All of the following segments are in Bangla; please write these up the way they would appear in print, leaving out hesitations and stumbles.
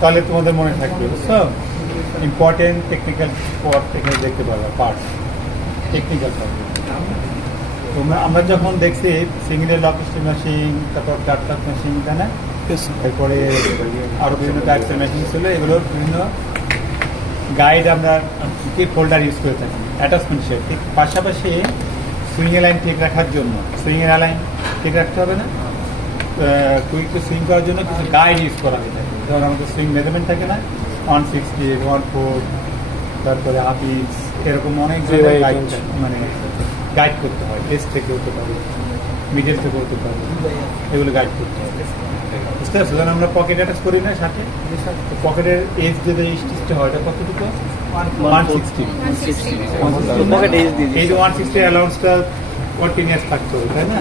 তাহলে তোমাদের মনে থাকবে, বুঝছো? ইম্পর্টেন্ট টেকনিক্যাল পার্ট থেকে দেখতে পারবে, পার্ট টেকনিক্যাল পার্ট। আমরা যখন দেখছি সিঙ্গেল লক স্টিম মেশিন, তারপর ডাটলক মেশিন, তাই না? এরপরে আরও বিভিন্ন টাইপসের মেশিন ছিল, এগুলোর বিভিন্ন গাইড আমরা ফোল্ডার ইউজ করে থাকি অ্যাটাচমেন্ট শেপ। ঠিক পাশাপাশি সুইংয়ের লাইন ঠিক রাখার জন্য সুইংয়ের লাইন ঠিক রাখতে হবে না, কুইককে সুইং করার জন্য কিছু গাইড ইউজ করা হয়ে থাকে। ধরুন আমাদের সুইং মেজারমেন্ট থাকে না, 160, 14, তারপরে হাফ ইঞ্চ, এরকম অনেক জায়গায় গাইড মানে গাইড করতে হয়। টেস্ট থেকে হতে পারে, মিডল থেকে হতে পারে, এগুলো গাইড করতে হবে, বুঝতে পারছো? কারণ আমরা পকেট অ্যাটাচ করি না সাথে, পকেটের এজ যদি স্টিচটা হয় এটা কতটুকু? 160। এই যে 160 অ্যালাউন্সটা কন্টিনিউয়াস থাকতে হবে, তাই না?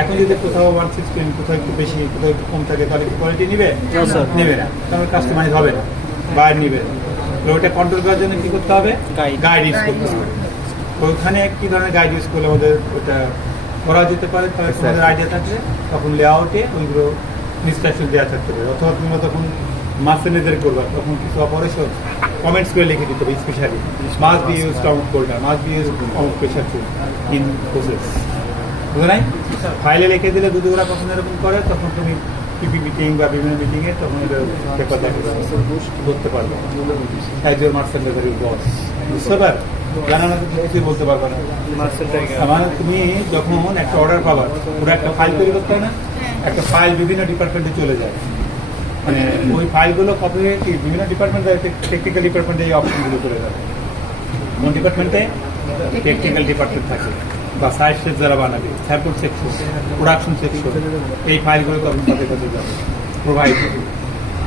এখন যদি কোথাও 160, কোথাও একটু বেশি, কোথাও একটু কম থাকে, তাহলে কোয়ালিটি নিবে নেবে না, কারণ কাস্টমাইজ হবে না, বাইরে নিবে না। তো ওইটা কন্ট্রোল করার জন্য কি করতে হবে? গাইড ইউজ করতে হবে। ওইখানে কি ধরনের গাইড ইউজ করলে আমাদের ওটা করা যেতে পারে, তাহলে তোমাদের আইডিয়া থাকলে তখন লেআউটে ওইগুলো ইনস্ট্রাকশন দেওয়া থাকতে পারে। অথবা তুমি তখন মাসেনেদের করবা, তখন কিছু অপারেশন কমেন্টস করে লিখে দিতে হবে, specially must be use out colder, must be use out pressure cool in process, বুঝো নাই? ফাইলে লিখে দিলে যদি ওরা কখন এরকম করে, তখন তুমি পিপি মিটিং বা বিভিন্ন মিটিংয়ে তখন এটা পেপার করতে পারবে। অ্যাজ ইউর মার্সেন্টারি বস, বুঝতে পার? জানা না কিছুই বলতে পারবে না। মানে তুমি যখন একটা অর্ডার পাবা, ওরা একটা ফাইল তৈরি করতে হয় না, একটা ফাইল বিভিন্ন ডিপার্টমেন্টে চলে যায়, মানে ওই ফাইলগুলো কপি হয়ে বিভিন্ন ডিপার্টমেন্টে, টেকনিক্যাল ডিপার্টমেন্টে এই অপশনগুলো চলে যাবে। কোন ডিপার্টমেন্টে? টেকনিক্যাল ডিপার্টমেন্ট থাকে, বা সাইড শেপ যারা বানাবে, সাপোর্ট সেকশন, প্রোডাকশন সেকশন, এই ফাইলগুলো তখন তাদের কাছে যাবে প্রোভাইড,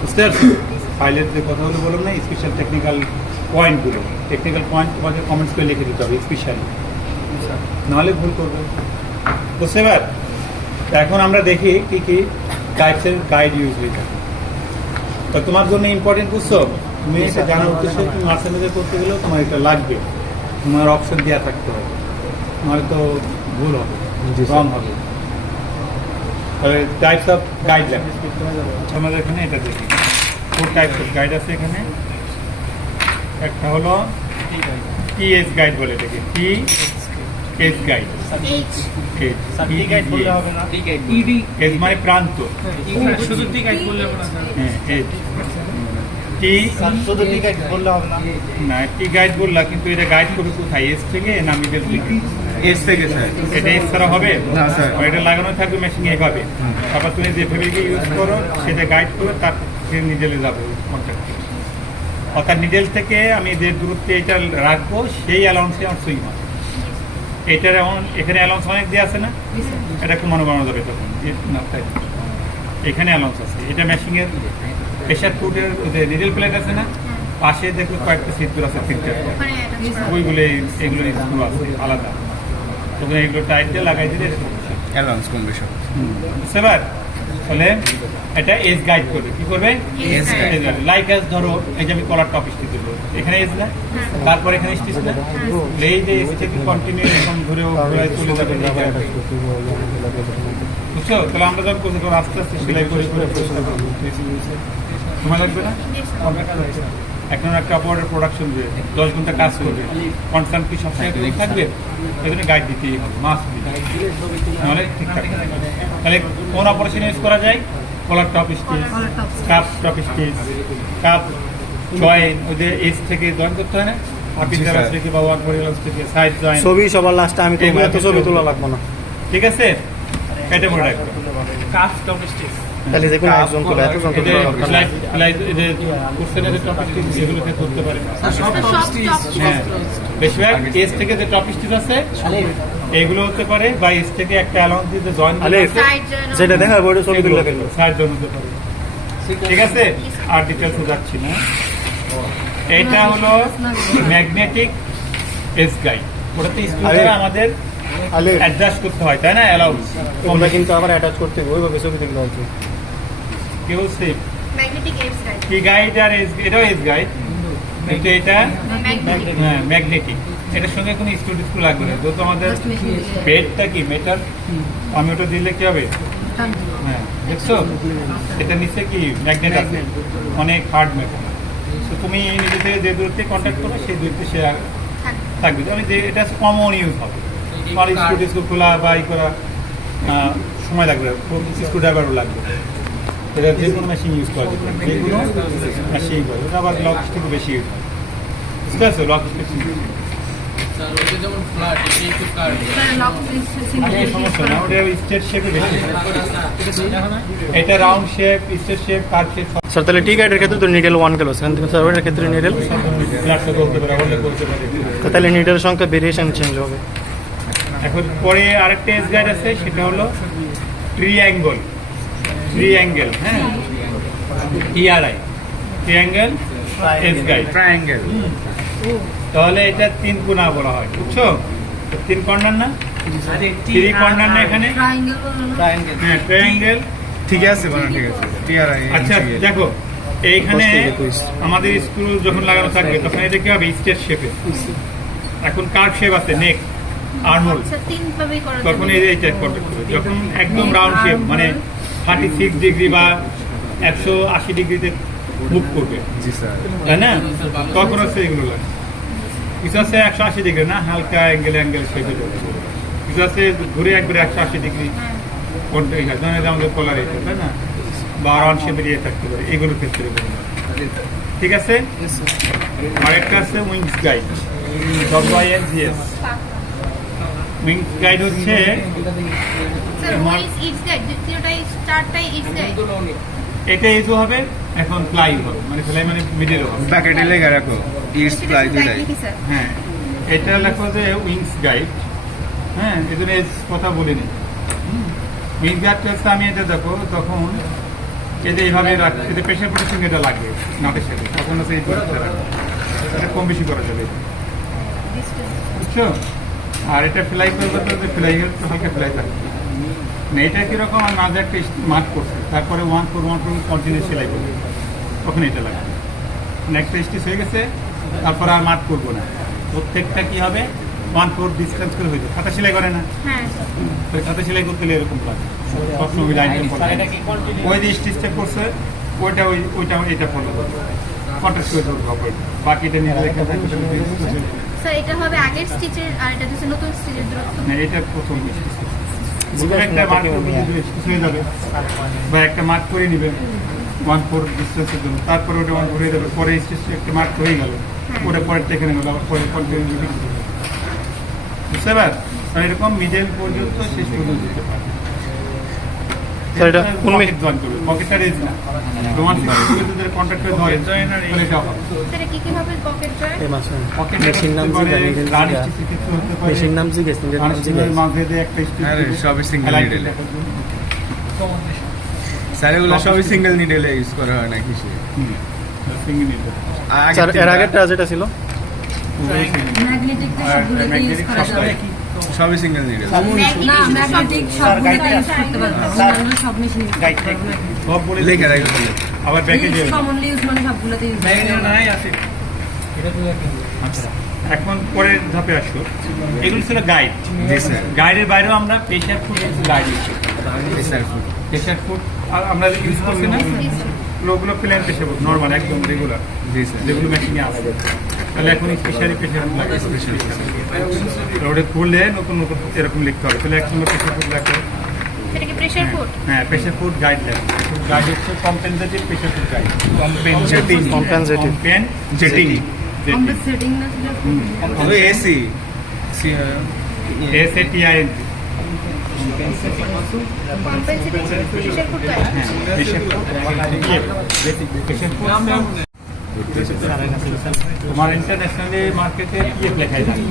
বুঝতে পারছি? ফাইলের যে কথাগুলো বললাম না, স্পেশাল টেকনিক্যাল পয়েন্টগুলো, টেকনিক্যাল পয়েন্ট তোমাকে কমেন্টস করে লিখে দিতে হবে স্পেশালি, নাহলে ভুল করবে, বুঝতে পার? এখন আমরা দেখি কি কি টাইপসের গাইড ইউজ হয়ে থাকে। তো তোমার জন্য ইম্পর্টেন্ট, বুঝছো? তুমি এটা জানার উদ্দেশ্যে তুমি মার্সেন্টাইজ করতে গেলেও তোমার এটা লাগবে, তোমার অপশন দেওয়া থাকতে হবে, নাহলে তো ভুল হবে, রং হবে। তাহলে টাইপস অফ গাইড লাগবে। আমাদের এখানে এটা দেখি 4 টাইপস অফ গাইড আছে এখানে। একটা হলো টিএস গাইড বলে, এটাকে টিএস গাইড। এজ মানে প্রান্ত, শুধু টি গাইড বললে হবে না স্যার। টি শুধু টি গাইড বললে হবে না, টি গাইড বললা, কিন্তু এটা গাইড করবে কোথায়? এস থেকে না মিডল থেকে? এস থেকে স্যার। এটা এস ছাড়া হবে না স্যার, এটা লাগানো থাকবে মেশিনে এইভাবে। তারপর তুমি যে ফেব্রিক ইউজ করো সেটা গাইড করবে, তার নিডেলে যাবে কন্ট্যাক্ট। অর্থাৎ নিডেল থেকে আমি যে দূরত্বে এটা রাখবো সেই অ্যালাউন্সে আমার সুইং হবে। এটার এমন এখানে অ্যালাউন্স অনেক দিয়ে আছে না, এটা একটু মনে বানানো যাবে তখন। এখানে অ্যালাউন্স আছে, এটা মেশিনের প্রেশার ফুটের যে নিডেল প্লেট আছে না, পাশে দেখো কয়েকটা সিটগুলো আছে, 3-4টা, ওইগুলো এগুলো স্ক্রু আছে আলাদা, তখন এগুলো টাইট দিয়ে লাগাই দিলে অ্যালাউন্স কমবে সব, বুঝতে পার? তাহলে এটা এজ গাইড করবে, কি করবে? লাইক এজ ধরো এই যে আমি কলার টপ স্টিচ দেবো, এখানে এজ না, তারপর এখানে স্টিচ না, এই যে এজ থেকে কন্টিনিউ এরকম ধরে চলে যাবে, বুঝছো? তাহলে আমরা যখন করছি তখন আস্তে আস্তে সেলাই করে করে সময় লাগবে না। এখন একটা অপারেটর প্রোডাকশন দিয়ে 10 ঘন্টা কাজ করবে, কনস্ট্যান্ট কি সবসময় থাকবে, এই জন্য গাইড দিতেই হবে, মাস্ট দিতে, নাহলে ঠিক থাকবে। তাহলে কোন অপারেশন ইউজ করা যায়? Collar top stitch, cup top stitch, cup join, ওই যে এজ থেকে জয়েন করতে হয় না, হাফ ইঞ্চ থেকে বা 1/4 থেকে সাইড জয়েন, ছবি সবার লাস্টে আমি তো ছবি তোলা লাগবে না, ঠিক আছে? কেটে পড়ে রাখবে। কাপ টপ স্টিচ তাহলে যে কোনো একজন করে এত যন্ত্র করতে পারে। বেশিরভাগ এজ থেকে যে টপ স্টিচ আছে এগুলো হতে পারে, বা এজ থেকে একটা অ্যালাউন্স দিয়ে জয়েন যেটা দেখা বড় ছবি তুলে রাখবে, সাইড জয়েন হতে পারে, ঠিক আছে? আর ডিটেলসে যাচ্ছি না। এটা হলো ম্যাগনেটিক এজ গাইড, ওটাতে স্ক্রু আমাদের অ্যাডজাস্ট করতে হয়, তাই না? অ্যালাউন্স আমরা কিন্তু আবার অ্যাটাচ করতে ওইভাবে ছবি তুলে আছে। কি বলছি? কি গাইড আর এজ, এটাও এজ গাইড, কিন্তু এটা হ্যাঁ ম্যাগনেটিক, এটার সঙ্গে কোনো স্ক্রু লাগবে না। যেহেতু আমাদের বেডটা কি মেটাল, আমি ওটা দিলে কি হবে? হ্যাঁ দেখছো এটা নিচে কি ম্যাগনেট আছে, অনেক হার্ড ম্যাগনেট। তো তুমি নিজে থেকে যে দূরত্বে কন্ট্যাক্ট করো সেই দূরত্বে সে আর থাকবে। আমি যে এটা কমন ইউজ হবে, তোমার স্কুল খোলা বা ই করা সময় লাগবে, স্ক্রু ড্রাইভারও লাগবে। এটা যে কোনো মেশিন ইউজ করা যেতে পারে, যে কোনো মেশিন করে। ওটা আবার লক থেকে বেশি ইউজ হয়, বুঝতে পারছো? লক বেশি সমস্যা না, ওটা স্ট্রেট শেপে বেশি হয়। এটা round shape, straight shape, curve shape sir তাহলে টি গাইডের ক্ষেত্রে তো নিডেল 1 কিলো, সেখান থেকে সার্ভারের ক্ষেত্রে নিডেল, ফ্ল্যাটসও করতে পারে, ওটা করতে পারে। তাহলে নিডেলের সংখ্যা ভেরিয়েশন চেঞ্জ হবে। এখন পরে আরেকটা এস গাইড আছে, সেটা হলো ট্রিঅ্যাঙ্গেল। হ্যাঁ, TRI ট্রিঅ্যাঙ্গেল এস গাইড, ট্রায়াঙ্গেল। তাহলে এটা 3 কোণা বলা হয়, বুঝছো? 3 কর্নার না, 3 কর্নার না এখানে, হ্যাঁ ট্রায়াঙ্গেল। ঠিক আছে বলো, ঠিক আছে টিআরআই। আচ্ছা দেখো, এইখানে আমাদের স্ক্রু যখন লাগানো থাকবে তখন এটা কি হবে? স্ট্রেট শেপে। এখন কার্ভ শেপ আছে, নেক, আর্মহোল, তখন এইটা কন্ট্যাক্ট করবে। যখন একদম রাউন্ড শেপ মানে 36 ডিগ্রি বা 180 ডিগ্রিতে মুভ করবে, জি স্যার। তাই না? তখন হচ্ছে এগুলো লাগে। কিছু আছে 180 ডিগ্রি না, হালকা অ্যাঙ্গেল শেপে যাবে। কিছু আছে ঘুরে একবারে 180 ডিগ্রি আমাদের কলার এটা, তাই না? বা রাউন্ড শেপের ইয়ে থাকতে পারে, এগুলোর ক্ষেত্রে বলবো। ঠিক আছে। আরেকটা আছে wings guide, WINGS। Wings guide হচ্ছে এটা ইউজ হবে, এখন প্লাই হবে, মানে প্লাই মানে মিডিল হবে। ব্যাকেটে লেগে রাখো ইটস প্লাই দুটাই। হ্যাঁ, এটা লেখো যে উইংস গাইড। হ্যাঁ, এই জন্য কথা বলিনি। উইংস গাইড হচ্ছে, আমি এটা দেখো তখন এটা এইভাবে রাখ, এটা প্রেশার প্রোটেকশন এটা লাগবে নাটের সাথে, তখন হচ্ছে এই দূরত্বে রাখবে। এটা কম বেশি করা যাবে, বুঝছো? আর এটা ফ্লাই করবে তো ফ্লাই হালকা ফ্লাই থাকবে না। এটা কিরকম, আর মাঝে একটা মার্ক করছে, তারপরে 1-4-1-4 কন্টিনিউ সেলাই করবে, তখন এটা লাগবে। একটা স্টিচ হয়ে গেছে, তারপরে আর মার্ক করবো না। প্রত্যেকটা কি হবে? 1-4 ডিস্টেন্স করে হয়ে যাবে। খাতা সেলাই করে না, তো খাতা সেলাই করতে গেলে এরকম লাগে সবসময় লাইন। ওই যে স্টিচটা করছে ওইটা ওইটা এটা ফলো করবে, কন্ট্রাস্ট করে ধরবো হবে। বাকিটা নিয়ে লেখা থাকবে, স্যার এটা হবে আগের স্টিচের, আর এটা হচ্ছে নতুন স্টিচের দূরত্ব। না এটা প্রথম একটা মার্ক হয়ে যাবে, বা একটা মার্ক করে নিবে 1-4 ডিস্টেন্সের জন্য, তারপরে ওটা 1 ঘুরে যাবে, পরে স্টিচ একটা মার্ক হয়ে গেল, ওটা পরে দেখে নেবে, আবার পরে কন্টিনিউ বুঝতে পার? এরকম মিডল পর্যন্ত শেষ পর্যন্ত দিতে পারে। স্যার এটা কোন পকেট জয়েন করবে, পকেটটা রেজ না, রোমান সিস্টেমে কন্ট্যাক্ট করে ধরে তাহলে এটা হবে। স্যার কি কি হবে পকেট জয়েন্ট? এই মাসে পকেট মেশিন নাম করে জিজ্ঞেস, রান স্টিচ কিছু হতে পারে, মেশিন নাম জিজ্ঞেস, নিডেল নাম জিজ্ঞেস। মাঝে দিয়ে একটা স্টিচ, আরে সবই সিঙ্গেল নিডেলে স্যার, এগুলো সবই সিঙ্গেল নিডেলে ইউজ করা হয় নাকি? সিঙ্গেল নিতে স্যার এর আগেরটা যেটা ছিল ম্যাগনেটিকটা সবগুলোতে ইউজ করা যাবে। সবই সিঙ্গেল নিডেল। না ম্যাগনেটিক সবগুলোতে ইউজ করতে পারবে, অন্যান্য সব মেশিন ইউজ করতে পারবে না। সব বলে লেখা রাখবে। আবার প্যাকেজে কমনলি ইউজ মানে সবগুলোতে ইউজ আচ্ছা। এখন পরের ধাপে আসো, এগুলো ছিল গাইড। জি স্যার। গাইডের বাইরেও আমরা প্রেশার ফুড গাইড ইউজ করি। প্রেশার ফুড আমরা ইউজ করছি না, ওগুলো প্লেন প্রেশার ফুড নর্মাল একদম রেগুলার, জি স্যার। যেগুলো মেশিনে আসে। তাহলে এখন স্পেশালি প্রেশার ফুড লাগে, ওটা খুললে নতুন নতুন এরকম লিখতে হবে। তাহলে একসঙ্গে প্রেশার ফুড লাগবে। এটা কি প্রেসার ফুড? হ্যাঁ, প্রেশার ফুড গাইড লাগবে। গাইড হচ্ছে compensative pressure foot guide, Compensating. Compensating compensating না ছিল ওই AC SATIN। Compensating presser foot guide. তোমার ইন্টারন্যাশনালি মার্কেটে লেখাই থাকে।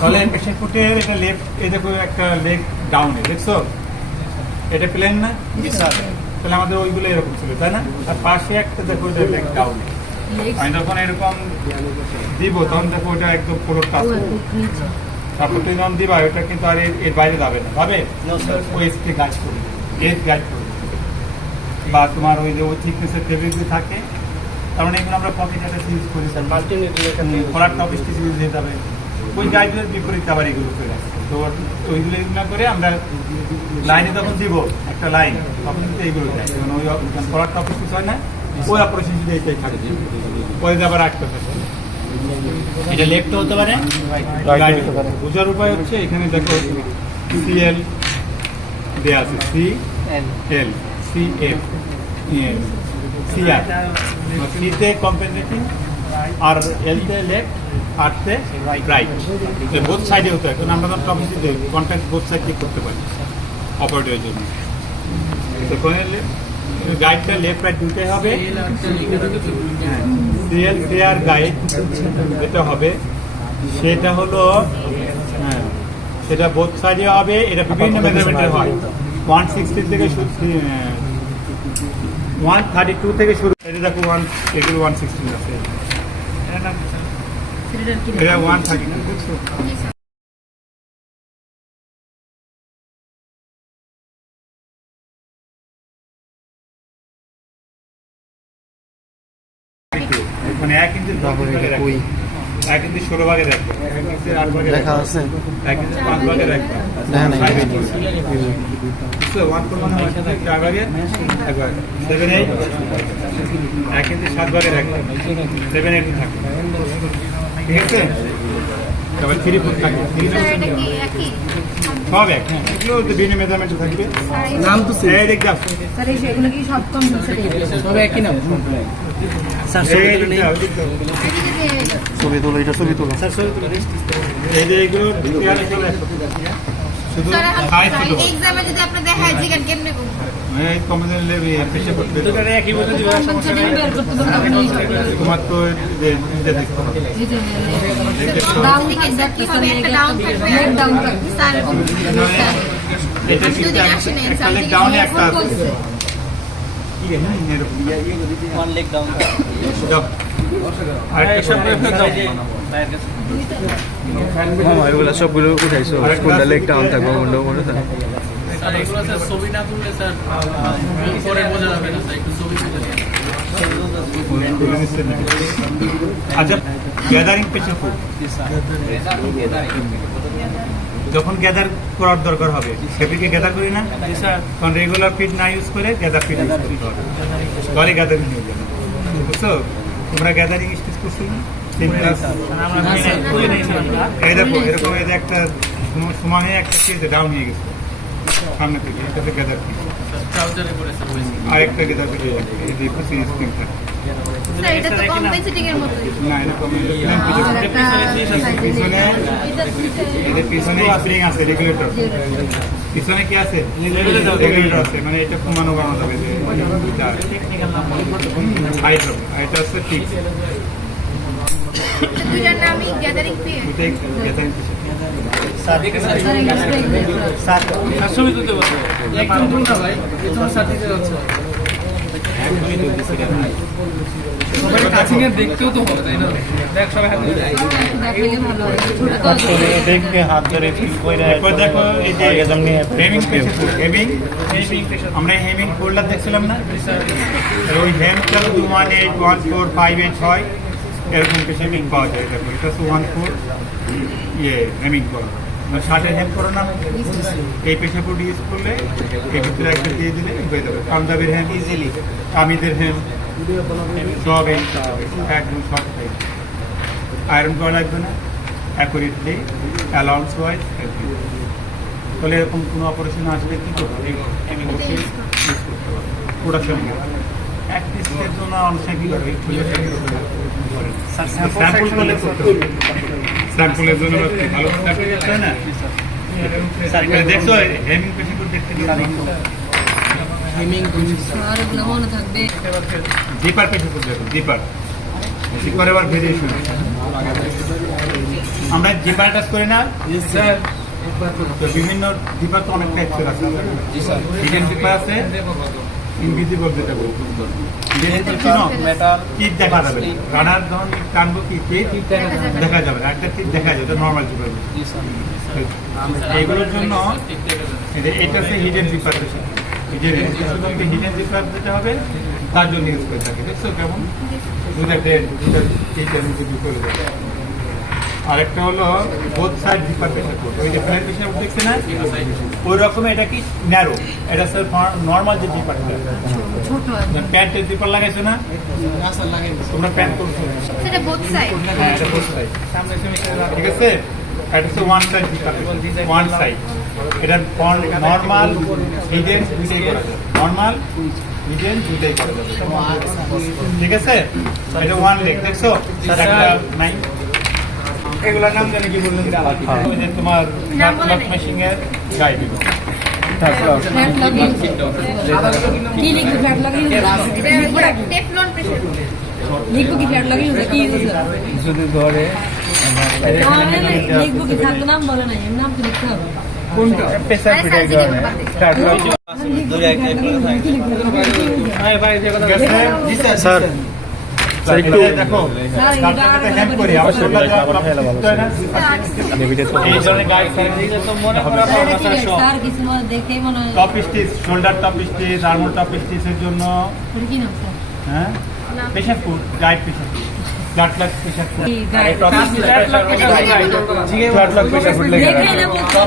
তাহলে প্রেশার ফুটের এটা লেফট, এই দেখো একটা লেগ ডাউনে, দেখছো? এটা প্লেন না? তাহলে আমাদের ওইগুলো এরকম ছিল, তাই না? আর পাশে একটা দেখো এটা লেগ ডাউনে। আমি যখন এরকম দিব তখন দেখো ওটা একদম পুরো টাচ, তারপর তুমি যখন দিবা ওটা কিন্তু আর এর বাইরে যাবে না, যাবে ওই স্টে গাইড করবে, এজ গাইড করবে। বা তোমার ওই যে ওই থিকনেসের ফেব্রিক থাকে, তার মানে এগুলো আমরা পকেট একটা ইউজ করি, কলার টপ স্টিচ ইউজ হয়ে যাবে, ওই গাইডের বিপরীত আবার এগুলো চলে আসছে। তো ওইগুলো না করে আমরা লাইনে যখন দিব একটা লাইন তখন কিন্তু এইগুলো যায়, যেমন ওই কলার টপিক কিছু হয় না, ওই অপারেশন যদি এইটাই থাকে পরে আবার রাখতে হবে। এটা লেফট হতে পারে, রাইট হতে পারে। বোঝার উপায় হচ্ছে এখানে দেখো সিএল দেওয়া আছে, সিএল সিএফ সিআর, সিতে কম্পেনসেটিং আর এলতে লেফট আরতে রাইট, বোথ সাইডে হতে হয়। কারণ আমরা যখন টপিসে কন্ট্যাক্ট বোথ সাইড দিয়ে করতে পারি অপারেটরের জন্য। গাইডটা লেফট রাইট দুটোই হবে। সিএল ক্লিয়ার গাইড যেটা হবে সেটা হলো সেটা বোথ সাইডে হবে। এটা বিভিন্ন মেজারমেন্টের হয়, 160 থেকে 132 থেকে শুরু। এটা দেখো এগুলো 116 আছে, এটা 132 দেখছো। মানে 1 ইঞ্চি 1 ইঞ্চি 16 ভাগে রাখবে, 1 ইঞ্চি 8 ভাগে দেখা রাখবে, আছে 1 ইঞ্চি 5 ভাগে রাখবে। দেখা নাই। 1 4 ভাগে 1 ভাগে 7 8 1 ইঞ্চি 7 ভাগে রাখবে, 7 8 থাকবে, ঠিক আছে। তারপর 3 4 থাকবে, 3 স্যার এটা কি একই? সব এক। এগুলো বিভিন্ন মেজারমেন্টে থাকবে। নাম তো এই দেখ দাও, স্যার এগুলো কি সব কম্পিউটারে? সব একই নাম। স্যার এই দেখ দাও, দেখ দাও। ছবি তোলো, এটা ছবি তোলো। স্যার ছবি তোলো। এই যে এগুলো পেয়ারে চলে আসবে, শুধু স্যার সাইজ শুধু এক্সামে যদি আপনি দেখায় জিজ্ঞান কেমনে করব? এই কম্পিউটার লেভে পেশা করতে একই বলতে দিবে কম্পিউটারে বের করতে বলতে আপনি তোমার তো যে দেখতে হবে। ডাউন থেকে দেখতে হবে, একটা ডাউন থাকবে, লেফট ডাউন থাকবে। স্যার এটা যদি কিন্তু আসে না একটা স্যার লেগ ডাউনে একটা আছে। বলছে এরকম। One leg down. দাও। আরেকটা সব করো। দাও। মামা এগুলো সবগুলো উঠাইছো, কোনটা লেগ ডাউন থাকবে কোনটা উপরে থাকবে। স্যার এগুলো স্যার ছবি না তুললে স্যার পরে বোঝা যাবে না স্যার, একটু ছবি তুলে দিন। আচ্ছা, গ্যাদারিং পেশা খুব যখন গ্যাদার করার দরকার হবে সেটিকে গ্যাদার করি না কারণ রেগুলার ফিড না ইউজ করে গ্যাদার ফিড ইউজ করতে হবে, ঘরে গ্যাদারিং হয়ে যাবে। বুঝছো, তোমরা গ্যাদারিং স্টিচ করছো না? এই দেখো এরকম এই যে একটা সমান হয়ে একটা কেটে ডাউন হয়ে গেছে সামনে থেকে, এটাতে গ্যাদার ফিড। ট্রাউজারে পরে স্যার হয়েছে। আরেকটা গেদার ফিড এই যে স্প্রিং থাকে স্যার এটা তো কম্পেনসেটিং এর মতোই। না, এরকম আর একটা পিছনে এদের পিছনে স্প্রিং আছে, রেগুলেটর। পিছনে কি আছে? রেগুলেটর আছে, মানে এটা কমানো বানানো যাবে যে হাইট হবে, এটা হচ্ছে ফিক্স। দুইটার নামই গ্যাদারিং পে। এটাই গ্যাদারিং পিছনে। স্যার স্যার ছবি তুলতে বলছে। একদম তুল না ভাই, তোমার সাথে যাচ্ছে। সবাই কাছে গিয়ে দেখতেও তো হবে তাই না? দেখ সবাই হাতে দেখাইলে ভালো হয়। ছোট তো আছে। দেখবে হাত ধরে ফিল করে এরপর দেখো এই যে হেমিং পেশা, হেমিং আমরা হেমিং ফোল্ডার দেখছিলাম না, আর ওই হেমটা 118 1458 হয় এরকম পেশা হেমিং পাওয়া যায়। দেখো এটা হচ্ছে 14 হেমিং করো, 60 হেম করো না, এই পেশা কোড ইউজ করলে এই ভিতরে একটা দিয়ে দিলে হয়ে যাবে। পাঞ্জাবের হেম ইজিলি, কামিদের হেম সব একদম সব আয়রন করা লাগবে না, অ্যাকুরেটলি অ্যালাউন্স ওয়াইজ। তাহলে এরকম কোনো অপারেশন আসলে কী করবো? প্রোডাকশন এক পিসের জন্য অনেক কী করবে, স্যাম্পল করলে করতে হবে। স্যাম্পলের জন্য ভালো স্যাম্পল হয় না। দেখছো হেমিং পেশেন্ট দেখতে আর এগুলো মনে থাকবে। জিপার পেশেন্ট দেখো, জিপার জিপার এবার ভেরিয়েশন আমরা জিপার টাচ করি না স্যার। তো বিভিন্ন জিপার তো অনেক টাইপের আছে, হিডেন জিপার আছে, ইনভিজিবল যেটা বলবো মেটাল টিপ দেখা যাবে, রানার যখন টানবো কি টিপ দেখা যাবে, একটা টিপ দেখা যাবে, নর্মাল জিপার। এইগুলোর জন্য এটা হচ্ছে হিডেন জিপার, হিডেন জিপার যেটা হবে তার জন্য ইউজ করে থাকে। দেখছো কেমন দুটা এইটার মধ্যে করে দেবে। আরেকটা হলো both side zipper pressure food. ওই যে ফ্ল্যাট প্রেসার ফুড দেখছে না, ওই রকমের এটা কি ন্যারো, এটা স্যার নর্মাল যে জিপার ছোট আছে। প্যান্টের জিপার লাগাইছো না তোমরা, প্যান্ট করছো সেটা বোথ সাইড। হ্যাঁ এটা বোথ সাইড, ঠিক আছে। এটা হচ্ছে one side zipper, one side. এটা নর্মাল হিডেন দুইটাই করা যাবে, নর্মাল হিডেন দুইটাই করা যাবে, ঠিক আছে। এটা ওয়ান লেগ দেখছো, একটা নাই। এগুলোর নাম জানি কি বললেন, ওই যে তোমার মেশিং এর গাইড। ফ্ল্যাট লাগিয়ে কি লিখবো? ফ্ল্যাট লাগিয়ে টেফলন প্রেসার লিখবো কি? ফ্ল্যাট লাগিয়ে কি ইউজ যদি ধরে লিখবো কি? থাকতো নাম বলে নাই, এর নাম তো লিখতে হবে। কোনটা প্রেসার ফিট এই ধরনের স্যার একটু দেখো ডাক্তারকে হেল্প করি, আমার শোল্ডার এই ধরনের গাইড তো মনে করো স্যার কিছু দেখেই মনে হয় top stitch, shoulder top stitch, armour top স্টিচের জন্য, ওটা কি নাম স্যার? হ্যাঁ pressure foot, guide pressure food, flat লাগ প্রেসার ফুড, ফ্ল্যাট লাগ প্রেসার ফুড লেখা দেখে নেবো তো।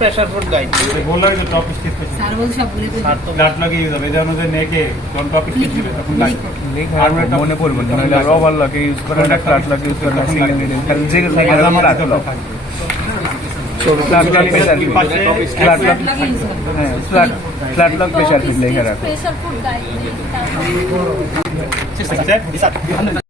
প্রেসার ফুড গাইড বললাম যে টপ স্টিচ প্রেসার স্যার বলছে সব বলে দিতে। ফ্ল্যাট লাগে ইউজ হবে, এই ধরনের নেকে যখন টপ স্টিচ দিবে তখন গাইড আর্মের মনে পড়বে না, নাহলে ওভারলক ইউজ করে না, ফ্ল্যাট লক ইউজ করে না, খালি যে জায়গায় আমরা রাখতে হবে। Flat lock pressure fit, flat lock, flat লাগিয়ে ইউজ হবে। হ্যাঁ ফ্ল্যাট লক প্রেসার ফিট লেখা রাখো। Pressure foot guide. প্রেসার